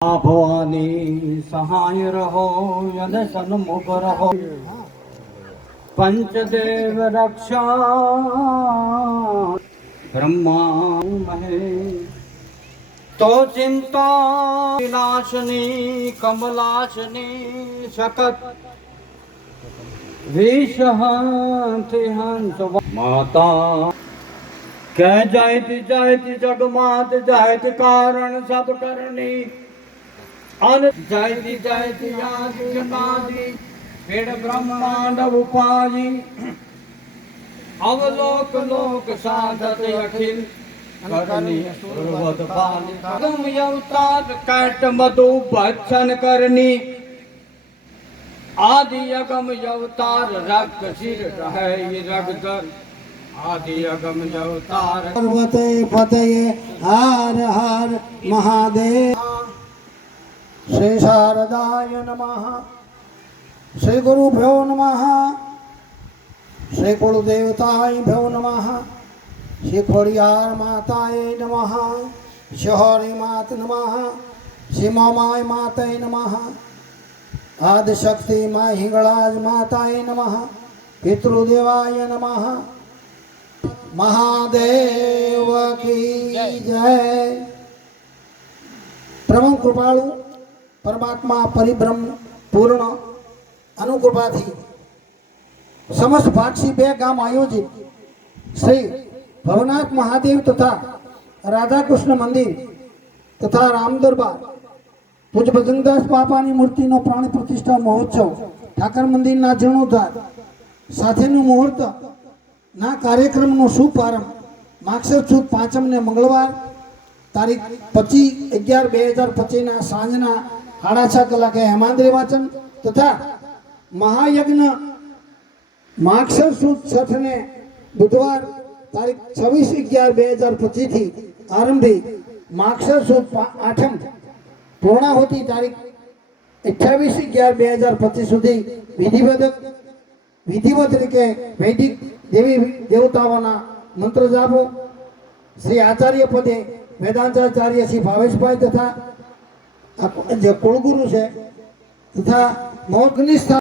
ભવાની સહાય રહો અને સન્મુખ રહો પંચદેવ રક્ષા બ્રહ્મા મહે તો ચિંતા વિનાશની કમલાશની સતત વિષહંતિ હંસ માતા કે જયતિ જયતિ જગમાત જયતિ કારણ સબ કરણી અન જયતિ જયતિ આદિ જનાદિ પેડ બ્રહ્માંડ ઉપાજી અવલોક લોક સાધત અખિલ કરણી સુરવત પાલિ અગમ અવતાર કાટ મધુ ભક્ષણ કરણી આદિ અગમ અવતાર રગ શિર રહે રગદર આદિ અગમ અવતાર પર્વતે પતયે હર હર મહાદેવ શ્રી શારદાય નમઃ શ્રી ગુરુભ્યો નમઃ શ્રી કુળદેવતાભ્યો નમઃ શ્રી ખોડિયાર માતાય નમઃ શ્રી હરિ માત નમઃ શ્રી મોમાય માતાય નમઃ આદિશક્તિ મા હિંગળાજ માતાય નમઃ પિતૃદેવાય નમઃ મહાદેવ કી જય. પરમ કૃપાળુ પરમાત્મા પરિબ્રહ્મ પૂર્ણ અનુકૃપાથી સમસ્ત ભાગસી બે ગામ આયોજિત શ્રી ભવનાથ મહાદેવ તથા રાધાકૃષ્ણ મંદિર તથા રામ દરબાર પૂજ ભજનદાસ બાપાની મૂર્તિનો પ્રાણ પ્રતિષ્ઠા મહોત્સવ ઠાકર મંદિરના જીર્ણોદ્ધાર સાથેનું મુહૂર્ત ના કાર્યક્રમનો શુભારંભ માગસર સુદ 5 ને મંગળવાર તારીખ 25/11/2025 સાંજના 6:30 કલાકે હેમાંદ્રી વાચન તથા મહાયજ્ઞ માગસર સુદ 6 ને બુધવાર તારીખ 26/11/2025 થી આરંભી માગસર સુદ 8 પૂર્ણાહુતિ તારીખ 28/11/2025 સુધી વિધિવત રીતે વૈદિક દેવી દેવતાઓના મંત્ર જાપો શ્રી આચાર્ય પદે વેદાંતાચાર્ય શ્રી ભાવેશભાઈ તથા જે કુળગુરુ છે તથા મોગનિષ્ઠ